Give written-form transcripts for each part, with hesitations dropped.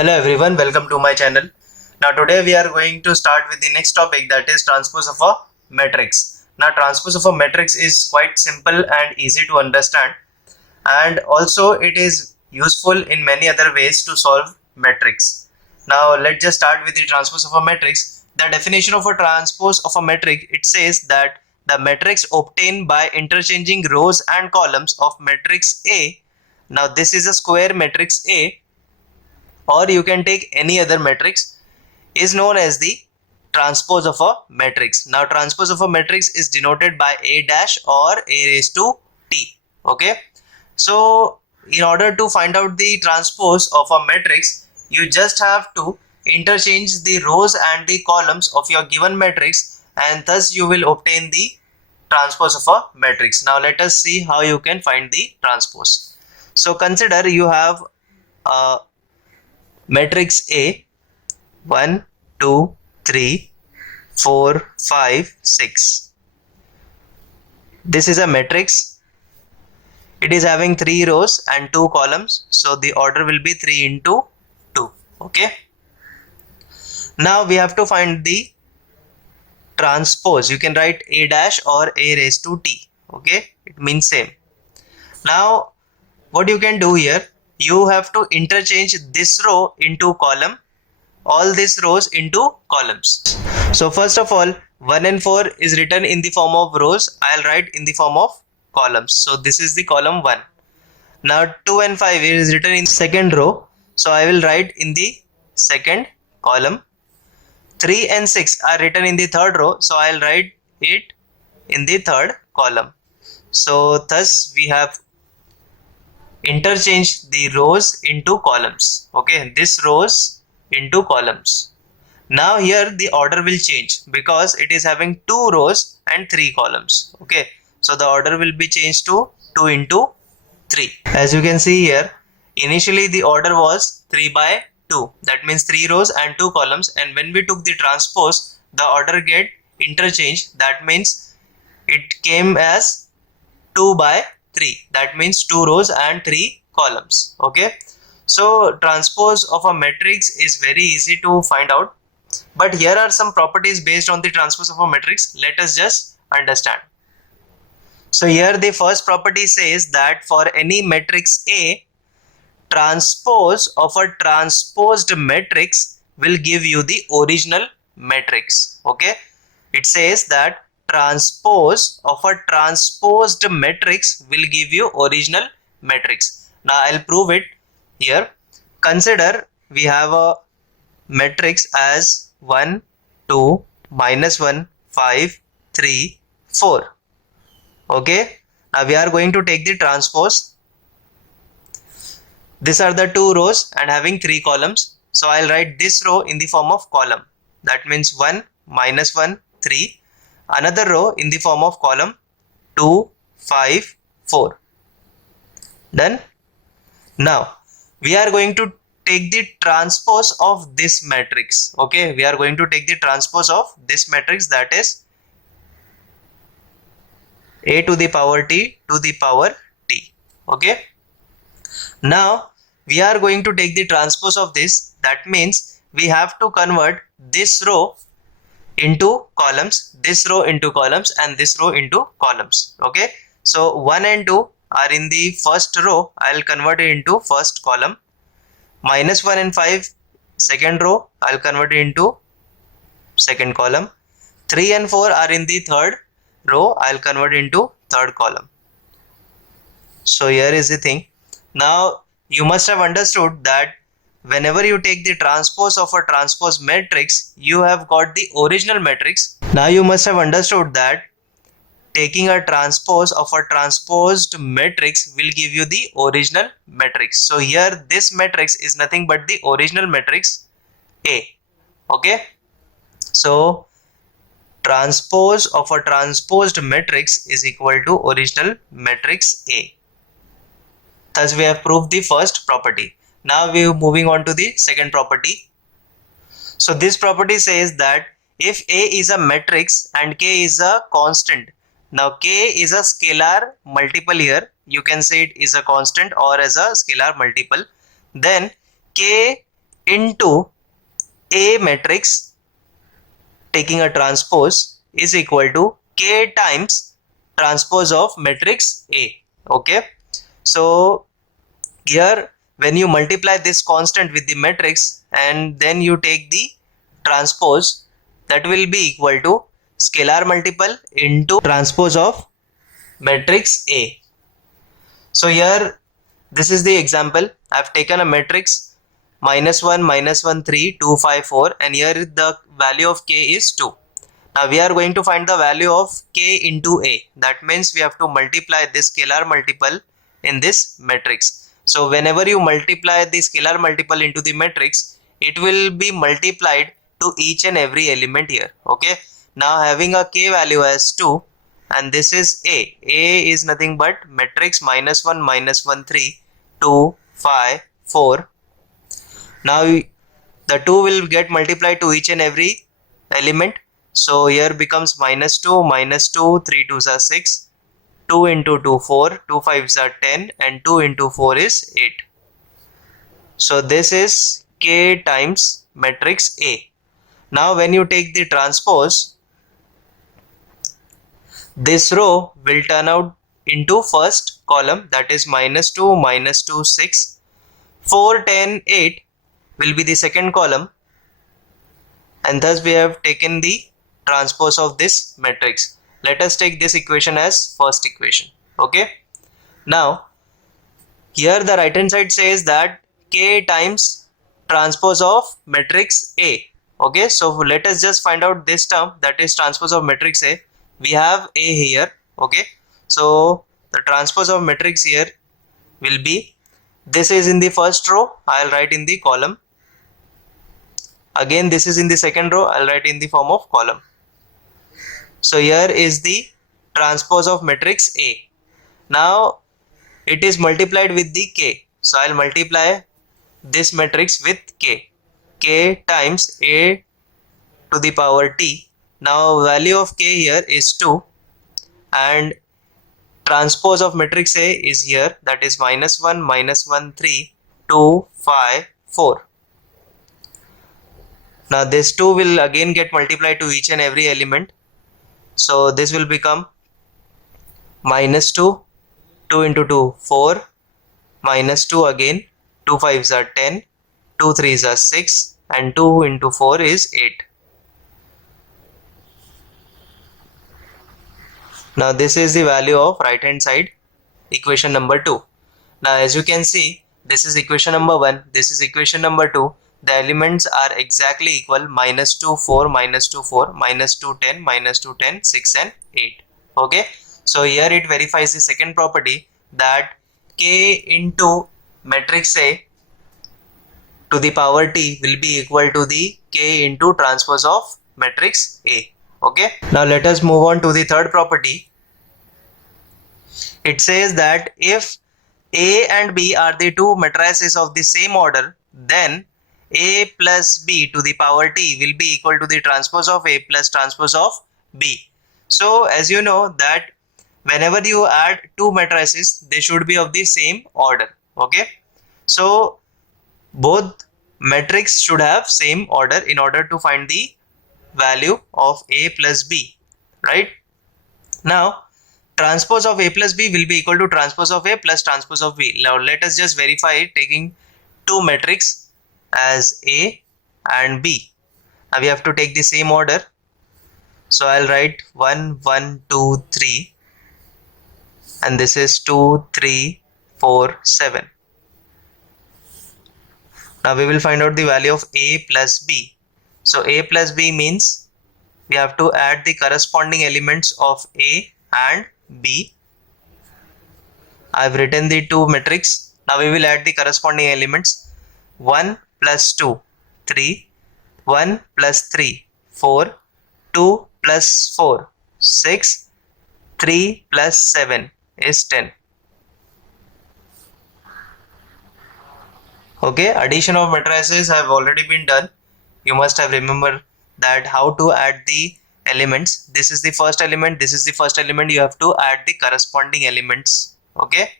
Hello everyone, welcome to my channel. Now today we are going to start with the next topic, that is transpose of a matrix. Now transpose of a matrix is quite simple and easy to understand, and also it is useful in many other ways to solve matrix. Now let's just start with the transpose of a matrix. The definition of a transpose of a matrix, it says that the matrix obtained by interchanging rows and columns of matrix A. Now this is a square matrix A, or you can take any other matrix, is known as the transpose of a matrix. Now transpose of a matrix is denoted by A dash or A raised to T. Okay, so in order to find out the transpose of a matrix, you just have to interchange the rows and the columns of your given matrix, and thus you will obtain the transpose of a matrix. Now let us see how you can find the transpose. So consider you have a matrix A, 1, 2, 3, 4, 5, 6. This is a matrix. It is having 3 rows and 2 columns. So the order will be 3 into 2. Okay. Now we have to find the transpose. You can write A dash or A raised to T. Okay. It means same. Now what you can do here, you have to interchange this row into column, all these rows into columns. So first of all, 1 and 4 is written in the form of rows. I'll write in the form of columns. So this is the column 1. Now 2 and 5 is written in second row. So I will write in the second column. 3 and 6 are written in the third row. So I'll write it in the third column. So thus we have interchanged the rows into columns. Okay, this rows into columns. Now here the order will change because it is having 2 rows and 3 columns. Okay, so the order will be changed to 2 into 3. As you can see here, initially the order was 3 by 2. That means 3 rows and 2 columns, and when we took the transpose, the order get interchanged. That means it came as 2 by 3. That means 2 rows and 3 columns. Okay, so transpose of a matrix is very easy to find out, but here are some properties based on the transpose of a matrix. Let us just understand. So here the first property says that for any matrix A, transpose of a transposed matrix will give you the original matrix. Okay, it says that transpose of a transposed matrix will give you original matrix. Now I'll prove it here. Consider we have a matrix as 1, 2, -1, 5, 3, 4. Okay, now we are going to take the transpose. These are the 2 rows and having 3 columns. So I'll write this row in the form of column. That means 1, -1, 3. Another row in the form of column 2, 5, 4. Done. Now we are going to take the transpose of this matrix. Okay, we are going to take the transpose of this matrix, that is A to the power T to the power T. Okay, now we are going to take the transpose of this. That means we have to convert this row into columns, this row into columns, and this row into columns. Okay, so 1 and 2 are in the first row. I'll convert it into first column. -1 and 5 second row, I'll convert it into second column. 3 and 4 are in the third row, I'll convert it into third column. So here is the thing. Now you must have understood that whenever you take the transpose of a transpose matrix, you have got the original matrix. Now you must have understood that taking a transpose of a transposed matrix will give you the original matrix. So here this matrix is nothing but the original matrix A. Okay, so transpose of a transposed matrix is equal to original matrix A. Thus we have proved the first property. Now we are moving on to the second property. So this property says that if A is a matrix and K is a constant, now K is a scalar multiple here, you can say it is a constant or as a scalar multiple, then K into A matrix taking a transpose is equal to K times transpose of matrix A. Okay, so here when you multiply this constant with the matrix and then you take the transpose, that will be equal to scalar multiple into transpose of matrix A. So here this is the example. I've taken a matrix -1 -1 3 2 5 4 and here the value of K is 2. Now we are going to find the value of K into A. That means we have to multiply this scalar multiple in this matrix. So whenever you multiply the scalar multiple into the matrix, it will be multiplied to each and every element here. Okay. Now having a K value as 2 and this is A. A is nothing but matrix -1 -1 3 2 5 4. Now the 2 will get multiplied to each and every element. So here becomes -2 -2 3 2s are 6, 2 into 2 4, 2 5s are 10 and 2 into 4 is 8. So this is K times matrix A. Now when you take the transpose, this row will turn out into first column, that is -2 -2 6, 4 10 8 will be the second column, and thus we have taken the transpose of this matrix. Let us take this equation as first equation. Okay, now here the right hand side says that K times transpose of matrix A. Okay, so let us just find out this term, that is transpose of matrix A. We have A here. Okay, so the transpose of matrix here will be, this is in the first row, I'll write in the column. Again this is in the second row, I'll write in the form of column. So here is the transpose of matrix A. Now it is multiplied with the K. So I'll multiply this matrix with K. K times A to the power T. Now value of K here is 2 and transpose of matrix A is here, that is -1 -1 3 2 5 4. Now this 2 will again get multiplied to each and every element. So this will become -2, 2 into 2 4, -2 again, 2 5s are 10, 2 3s are 6 and 2 into 4 is 8. Now this is the value of right hand side, equation number 2. Now as you can see, this is equation number 1, this is equation number 2. The elements are exactly equal, -2 4 -2 4 -2 10 -2 10 6 and 8. Okay, so here it verifies the second property, that K into matrix A to the power T will be equal to the K into transpose of matrix A. Okay, now let us move on to the third property. It says that if A and B are the two matrices of the same order, then A plus B to the power T will be equal to the transpose of A plus transpose of B. So as you know that whenever you add two matrices, they should be of the same order. Okay, so both matrix should have same order in order to find the value of A plus B, right? Now transpose of A plus B will be equal to transpose of A plus transpose of B. Now let us just verify it taking two matrix as A and B. Now we have to take the same order. So I'll write 1 1 2 3 and this is 2 3 4 7. Now we will find out the value of A plus B. So A plus B means we have to add the corresponding elements of A and B. I've written the two matrix. Now we will add the corresponding elements. 1 plus 2 3, 1 plus 3 4, 2 plus 4 6, 3 plus 7 is 10. Okay, addition of matrices have already been done. You must have remembered that how to add the elements. This is the first element, this is the first element, you have to add the corresponding elements. Okay,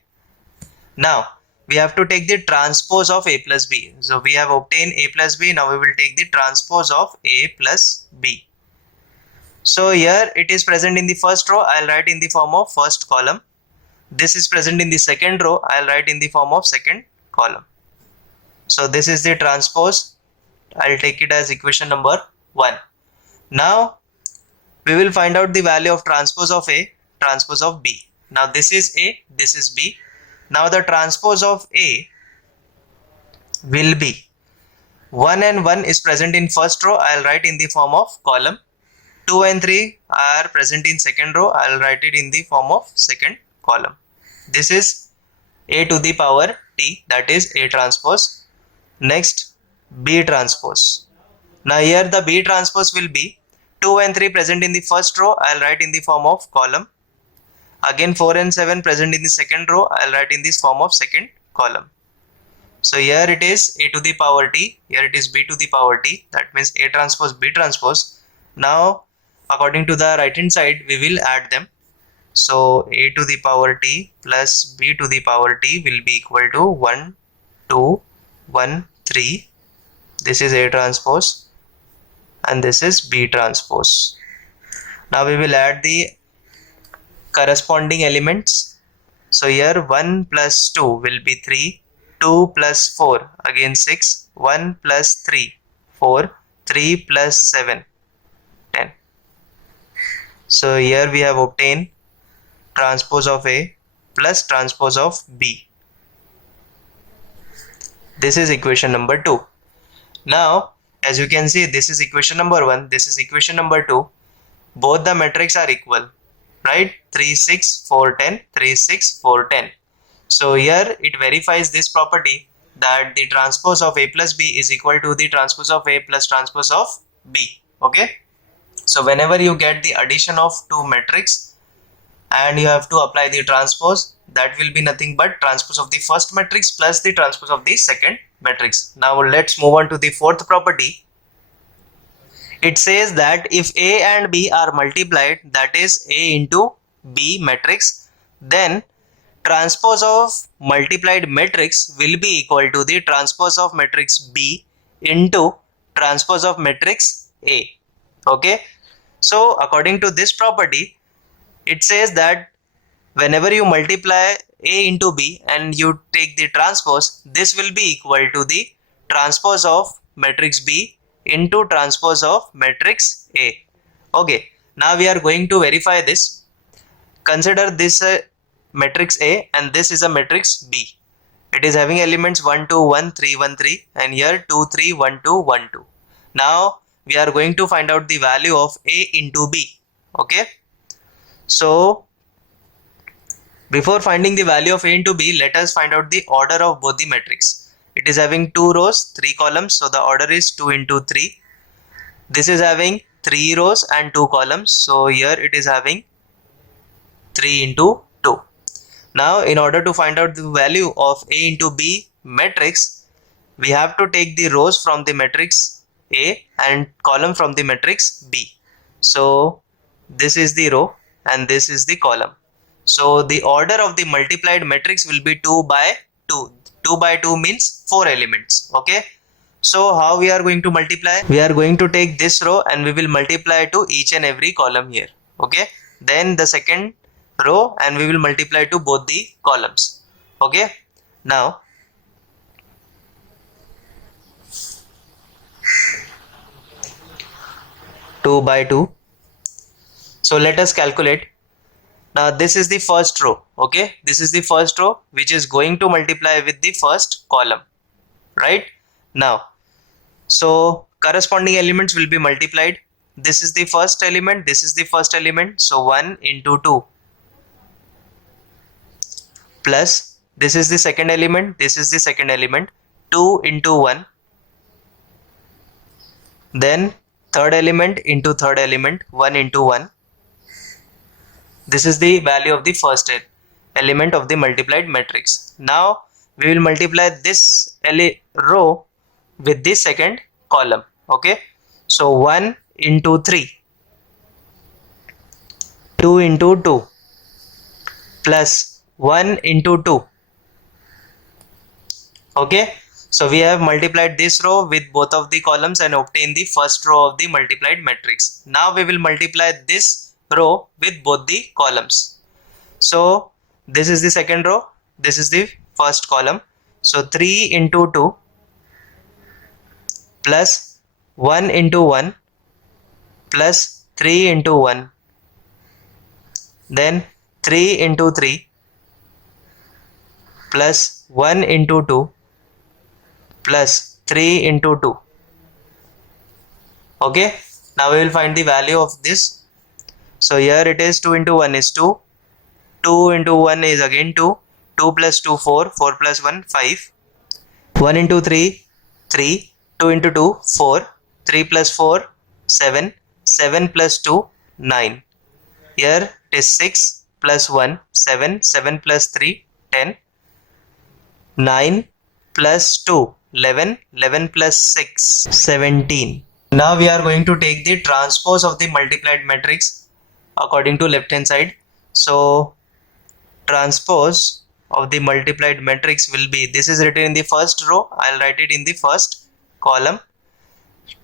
now we have to take the transpose of A plus B. So we have obtained A plus B. Now we will take the transpose of A plus B. So here it is present in the first row. I'll write in the form of first column. This is present in the second row. I'll write in the form of second column. So this is the transpose. I'll take it as equation number 1. Now we will find out the value of transpose of A, transpose of B. Now this is A, this is B. Now the transpose of A will be 1 and 1 is present in first row. I'll write in the form of column. 2 and 3 are present in second row. I'll write it in the form of second column. This is A to the power T, that is A transpose. Next, B transpose. Now here the B transpose will be 2 and 3 present in the first row. I'll write in the form of column. Again 4 and 7 present in the second row. I'll write in this form of second column. So here it is A to the power T. Here it is B to the power T. That means A transpose, B transpose. Now according to the right hand side, we will add them. So A to the power T plus B to the power T will be equal to 1, 2, 1, 3. This is A transpose and this is B transpose. Now we will add the corresponding elements. So here 1 plus 2 will be 3, 2 plus 4 again 6, 1 plus 3, 4, 3 plus 7, 10. So here we have obtained transpose of A plus transpose of B. This is equation number 2. Now as you can see, this is equation number 1, this is equation number 2. Both the metrics are equal, right? 3, 6, 4, 10, 3, 6, 4, 10. So here it verifies this property that the transpose of A plus B is equal to the transpose of A plus transpose of B. Okay. So whenever you get the addition of two matrix and you have to apply the transpose, that will be nothing but transpose of the first matrix plus the transpose of the second matrix. Now let's move on to the fourth property. It says that if A and B are multiplied, that is A into B matrix, then transpose of multiplied matrix will be equal to the transpose of matrix B into transpose of matrix A. Okay. So according to this property, it says that whenever you multiply A into B and you take the transpose, this will be equal to the transpose of matrix B into transpose of matrix A. Okay. Now we are going to verify this. Consider this matrix A and this is a matrix B. It is having elements 1, 2, 1, 3, 1, 3 and here 2, 3, 1, 2, 1, 2. Now we are going to find out the value of A into B. Okay. So before finding the value of A into B, let us find out the order of both the matrix. It is having 2 rows, 3 columns. So the order is 2 into 3. This is having 3 rows and 2 columns. So here it is having 3 into 2. Now in order to find out the value of A into B matrix, we have to take the rows from the matrix A and column from the matrix B. So this is the row and this is the column. So the order of the multiplied matrix will be 2 by 2. 2 by 2 means 4 elements. Okay. So how we are going to multiply? We are going to take this row and we will multiply to each and every column here. Okay. Then the second row and we will multiply to both the columns. Okay. Now two by 2. So let us calculate. Now this is the first row. Okay. This is the first row which is going to multiply with the first column. Right. Now, so corresponding elements will be multiplied. This is the first element. This is the first element. So 1 into 2 plus this is the second element. This is the second element. 2 into 1. Then third element into third element. 1 into 1. This is the value of the first element of the multiplied matrix. Now we will multiply this row with the second column. Okay. So 1 into 3. 2 into 2 plus 1 into 2 Okay, so we have multiplied this row with both of the columns and obtained the first row of the multiplied matrix. Now we will multiply this row with both the columns. So this is the second row, this is the first column. So 3 into 2 plus 1 into 1 plus 3 into 1, then 3 into 3 plus 1 into 2 plus 3 into 2. Okay, now we will find the value of this. So here it is 2 into 1 is 2, 2 into 1 is again 2, 2 plus 2 4, 4 plus 1 5, 1 into 3 3, 2 into 2 4, 3 plus 4 7, 7 plus 2 9. Here it is 6 plus 1 7, 7 plus 3 10, 9 plus 2 11, 11 plus 6 17. Now we are going to take the transpose of the multiplied matrix according to left hand side. So transpose of the multiplied matrix will be, this is written in the first row, I'll write it in the first column.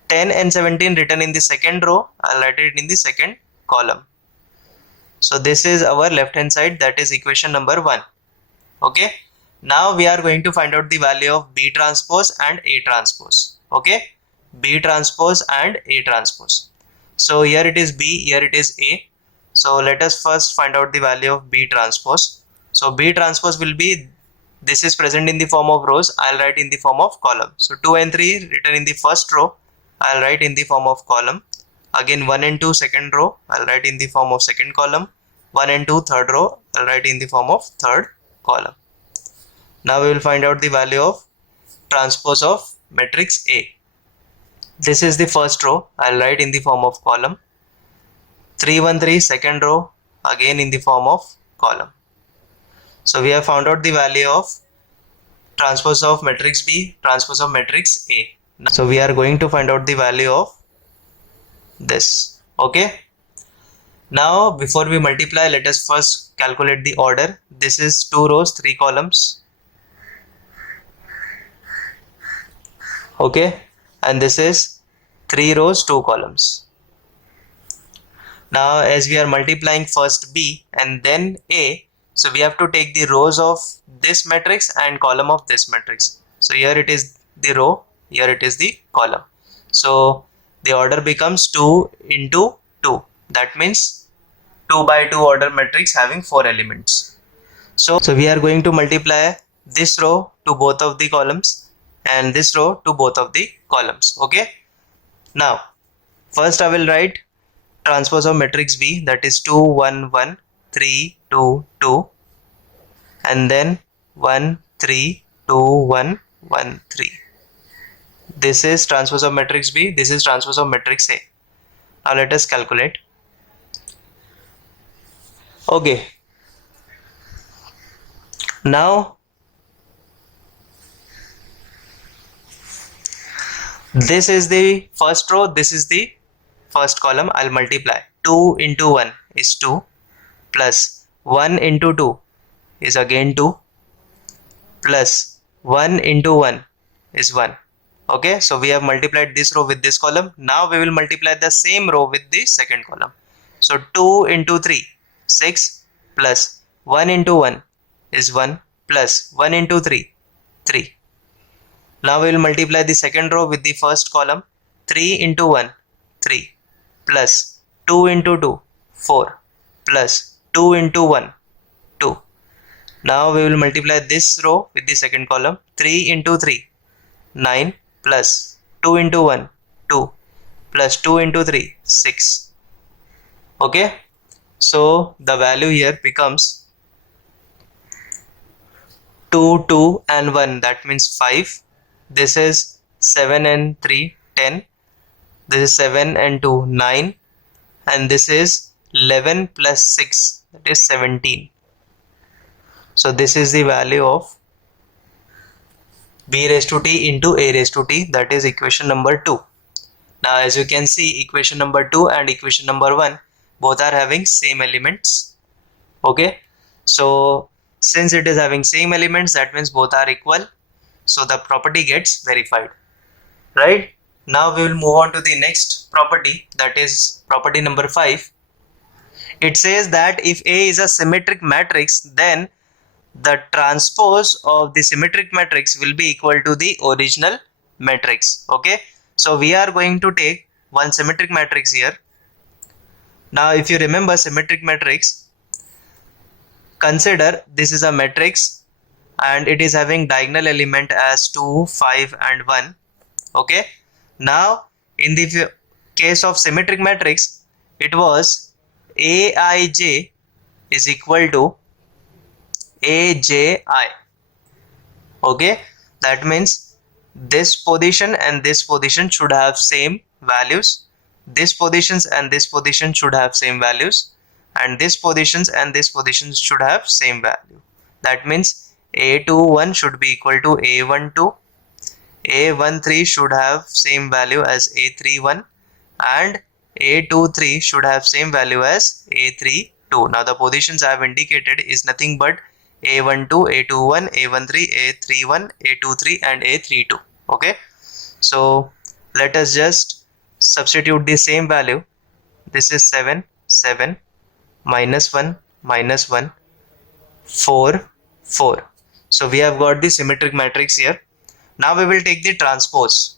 10 and 17 written in the second row, I'll write it in the second column. So this is our left hand side, that is equation number 1. Okay, now we are going to find out the value of B transpose and A transpose. Okay, B transpose and A transpose. So here it is B, here it is A. So let us first find out the value of B transpose. So B transpose will be, this is present in the form of rows, I'll write in the form of column. So 2 and 3 written in the first row, I'll write in the form of column. Again 1 and 2 second row, I'll write in the form of second column. 1 and 2 third row, I'll write in the form of third column. Now we will find out the value of transpose of matrix A. This is the first row, I'll write in the form of column. 3 1 3 second row, again in the form of column. So we have found out the value of transpose of matrix B, transpose of matrix A. So we are going to find out the value of this. Okay, now before we multiply, let us first calculate the order. This is 2 rows 3 columns. Okay, and this is 3 rows 2 columns. Now as we are multiplying first B and then A, so we have to take the rows of this matrix and column of this matrix. So here it is the row, here it is the column. So the order becomes 2 into 2. That means 2 by 2 order matrix having 4 elements. So we are going to multiply this row to both of the columns and this row to both of the columns. Okay, now first I will write transpose of matrix B, that is 2 1 1 3 2 2, and then 1 3 2 1 1 3. This is transpose of matrix B, this is transpose of matrix A. Now let us calculate. Okay, now this is the first row, this is the first column. I'll multiply. 2 into 1 is 2 plus 1 into 2 is again 2 plus 1 into 1 is 1. Okay, so we have multiplied this row with this column. Now we will multiply the same row with the second column. So 2 into 3 6 plus 1 into 1 is 1 plus 1 into 3 3. Now we will multiply the second row with the first column. 3 into 1 3 plus 2 into 2 4 plus 2 into 1 2. Now we will multiply this row with the second column. 3 into 3 9 plus 2 into 1 2 plus 2 into 3 6. Okay, so the value here becomes 2 2 and 1, that means 5. This is 7 and 3 10. This is 7 and 2 9, and this is 11 plus 6, that is 17. So this is the value of B raised to T into A raised to T, that is equation number 2. Now as you can see, equation number 2 and equation number 1 both are having same elements. Okay, so since it is having same elements, that means both are equal. so the property gets verified, right? Now we will move on to the next property, that is property number 5. It says that if A is a symmetric matrix, then the transpose of the symmetric matrix will be equal to the original matrix. Okay, so we are going to take one symmetric matrix here. Now if you remember symmetric matrix, consider this is a matrix and it is having diagonal element as 2, 5 and 1. Okay, now in the case of symmetric matrix, it was Aij is equal to Aji. Okay, that means this position and this position should have same values, this positions and this position should have same values, and this positions and this positions should have same value. That means A21 should be equal to A12, A13 should have same value as A31, and A23 should have same value as A32. Now the positions I have indicated is nothing but A12, A21, A13, A31, A23 and A32. Okay, so let us just substitute the same value. This is 7, 7, minus 1, minus 1, 4, 4. So we have got the symmetric matrix here. Now we will take the transpose.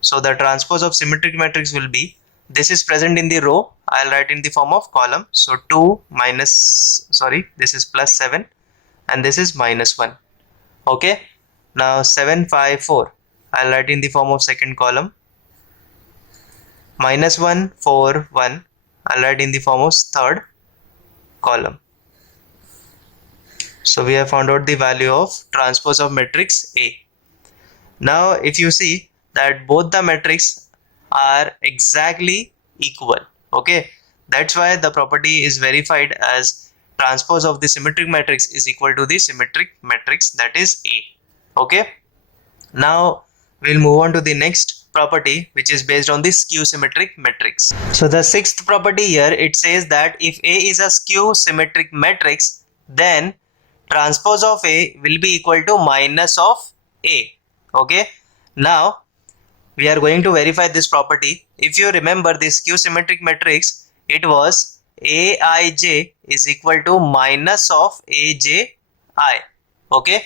So the transpose of symmetric matrix will be, this is present in the row, I'll write in the form of column. So 2 minus, sorry, this is plus 7 and this is minus 1. Okay, now 7, 5, 4, I'll write in the form of second column. Minus 1, 4, 1, I'll write in the form of third column. So we have found out the value of transpose of matrix A. Now if you see that both the matrix are exactly equal, okay, that's why the property is verified as transpose of the symmetric matrix is equal to the symmetric matrix, that is A. Okay, now we'll move on to the next property, which is based on the skew symmetric matrix. So the sixth property here, it says that if A is a skew symmetric matrix, then transpose of A will be equal to minus of A. Okay, now we are going to verify this property. If you remember this skew symmetric matrix, it was Aij is equal to minus of Aji. Okay,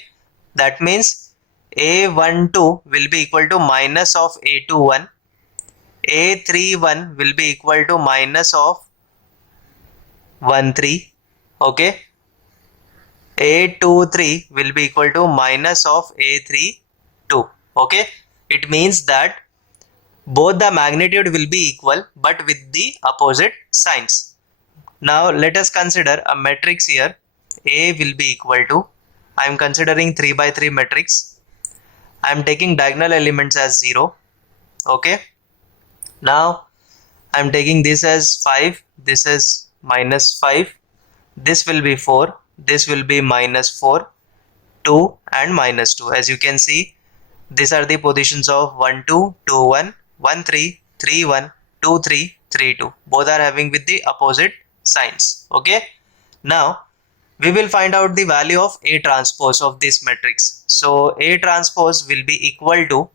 that means A12 will be equal to minus of A21, A31 will be equal to minus of 13. Okay, A23 will be equal to minus of A32. Okay, it means that both the magnitude will be equal but with the opposite signs. Now let us consider a matrix here. A will be equal to, I am considering 3 by 3 matrix. I am taking diagonal elements as 0. Okay, now I am taking this as 5, this is minus 5, this will be 4, this will be minus 4, 2 and minus 2. As you can see, these are the positions of 1 2, 2 1, 1 3, 3 1, 2 3, 3 2. Both are having with the opposite signs. Okay, now we will find out the value of A transpose of this matrix. So A transpose will be equal to,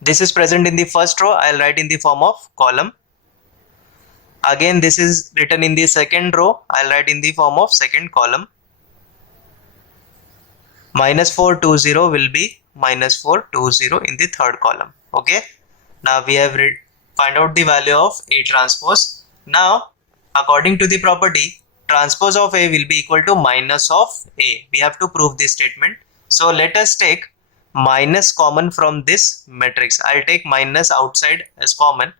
this is present in the first row, I'll write in the form of column. Again this is written in the second row, I'll write in the form of second column. Minus 420 will be minus 420 in the third column. Okay, now we have find out the value of A transpose. Now according to the property, transpose of A will be equal to minus of A. We have to prove this statement. So let us take minus common from this matrix. I'll take minus outside as common.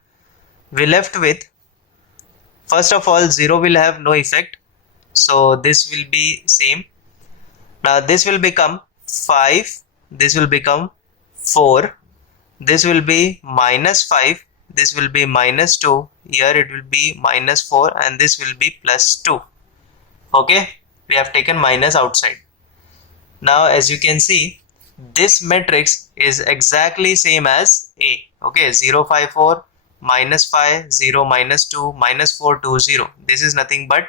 We left with, first of all, 0 will have no effect, so this will be same. Now this will become 5, this will become 4, this will be minus 5, this will be minus 2, here it will be minus 4 and this will be plus 2. Okay, we have taken minus outside. Now as you can see, this matrix is exactly same as A. Okay, 0 5 4, minus 5, 0 minus 2, minus 4 2 0. This is nothing but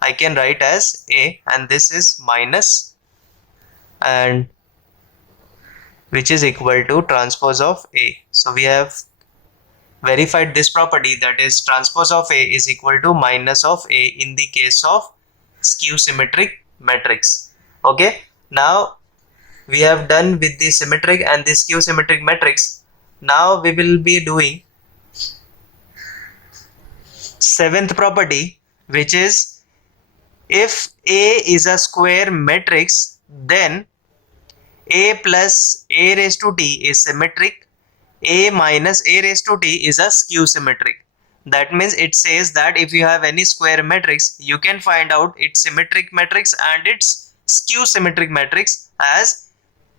I can write as A, and this is minus, and which is equal to transpose of A. So we have verified this property, that is transpose of A is equal to minus of A in the case of skew symmetric matrix. Okay, now we have done with the symmetric and the skew symmetric matrix. Now we will be doing seventh property, which is if A is a square matrix, then A plus A raised to T is symmetric, A minus A raised to T is a skew symmetric. That means it says that if you have any square matrix, you can find out its symmetric matrix and its skew symmetric matrix as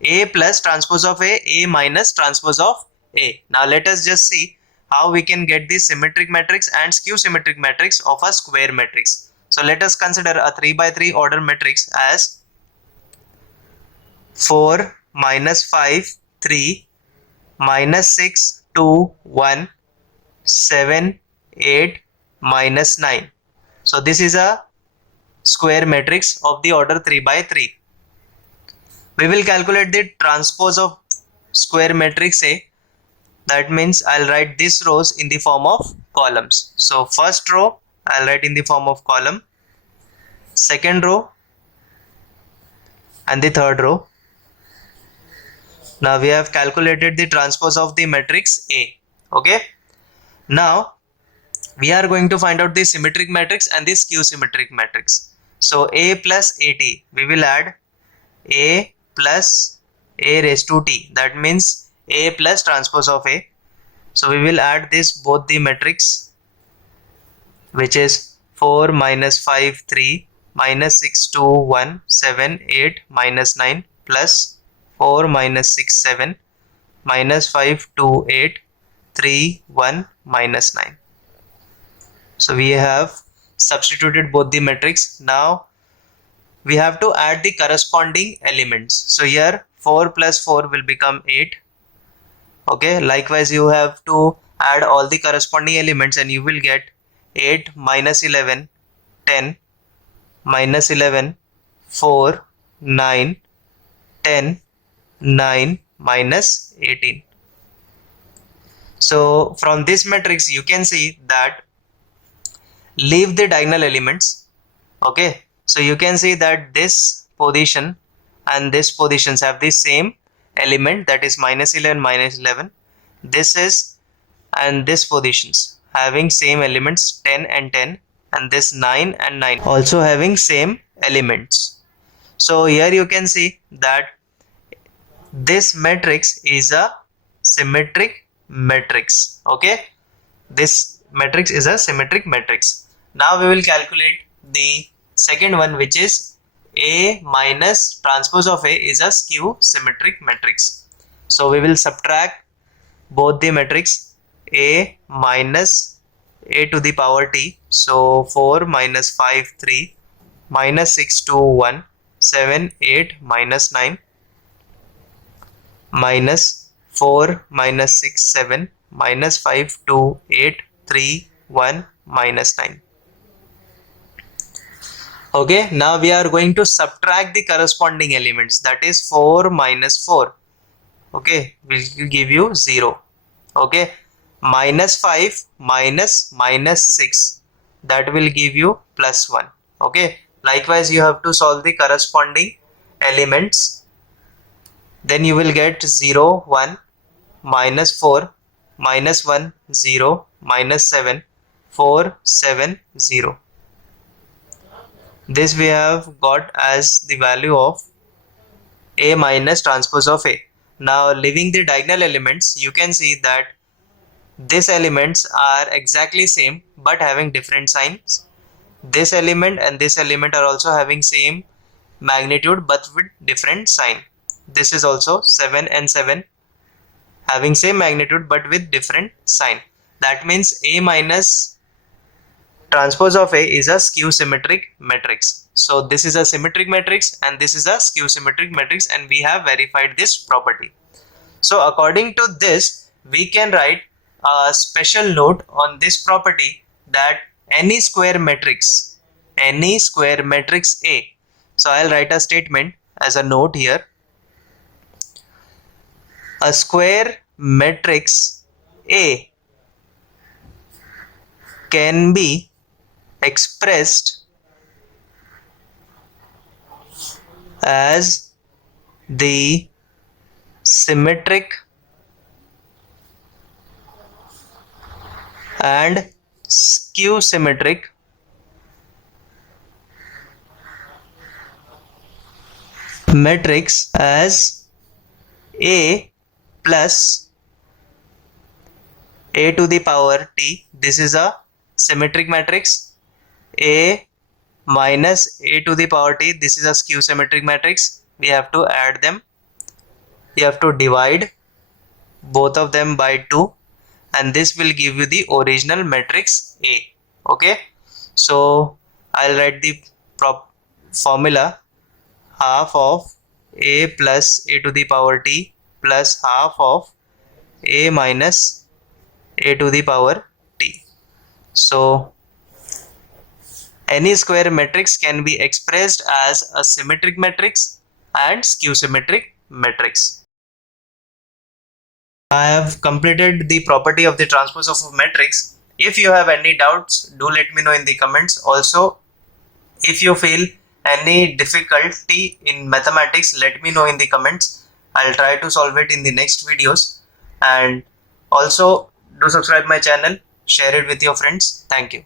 A plus transpose of A minus transpose of A. Now let us just see how we can get the symmetric matrix and skew symmetric matrix of a square matrix. So let us consider a 3 by 3 order matrix as 4 minus 5 3 minus 6 2 1 7 8 minus 9. So this is a square matrix of the order 3 by 3. We will calculate the transpose of square matrix A. That means I'll write these rows in the form of columns. So first row I'll write in the form of column, second row and the third row. Now we have calculated the transpose of the matrix A. Okay, now we are going to find out the symmetric matrix and the skew symmetric matrix. So A plus AT, we will add A plus A raised to T, that means A plus transpose of A. So we will add this both the matrix, which is 4 minus 5 3 minus 6 2 1 7 8 minus 9 plus 4 minus 6 7 minus 5 2 8 3 1 minus 9. So we have substituted both the matrix. Now we have to add the corresponding elements. So here 4 plus 4 will become 8. Okay, likewise you have to add all the corresponding elements and you will get 8 minus 11 10 minus 11 4 9 10 9 minus 18. So from this matrix you can see that leave the diagonal elements. Okay, so you can see that this position and this positions have the same element, that is minus 11 minus 11. This is and this positions having same elements 10 and 10, and this 9 and 9 also having same elements. So here you can see that this matrix is a symmetric matrix. Okay, this matrix is a symmetric matrix. Now we will calculate the second one, which is A minus transpose of A is a skew symmetric matrix. So we will subtract both the matrix A minus A to the power T. So 4 minus 5 3 minus 6 2 1 7 8 minus 9 minus 4 minus 6 7 minus 5 2 8 3 1 minus 9. Okay, now we are going to subtract the corresponding elements, that is 4 minus 4. Okay, will give you 0. Okay, minus 5 minus minus 6, that will give you plus 1. Okay, likewise you have to solve the corresponding elements. Then you will get 0 1 minus 4 minus 1 0 minus 7 4 7 0. This we have got as the value of A minus transpose of A. Now leaving the diagonal elements, you can see that these elements are exactly same but having different signs. This element and this element are also having same magnitude but with different sign. This is also 7 and 7 having same magnitude but with different sign. That means A minus transpose of A is a skew symmetric matrix. So this is a symmetric matrix and this is a skew symmetric matrix, and we have verified this property. So according to this, we can write a special note on this property, that any square matrix A. So I'll write a statement as a note here. A square matrix A can be expressed as the symmetric and skew symmetric matrix as A plus A to the power t. This is a symmetric matrix. A minus A to the power t. This is a skew symmetric matrix. We have to add them. You have to divide both of them by 2, and this will give you the original matrix A. Okay, so I'll write the formula: half of A plus A to the power t plus half of A minus A to the power t. So any square matrix can be expressed as a symmetric matrix and skew symmetric matrix. I have completed the property of the transpose of a matrix. If you have any doubts, do let me know in the comments. Also, if you feel any difficulty in mathematics, let me know in the comments. I'll try to solve it in the next videos. And also, do subscribe my channel, share it with your friends. Thank you.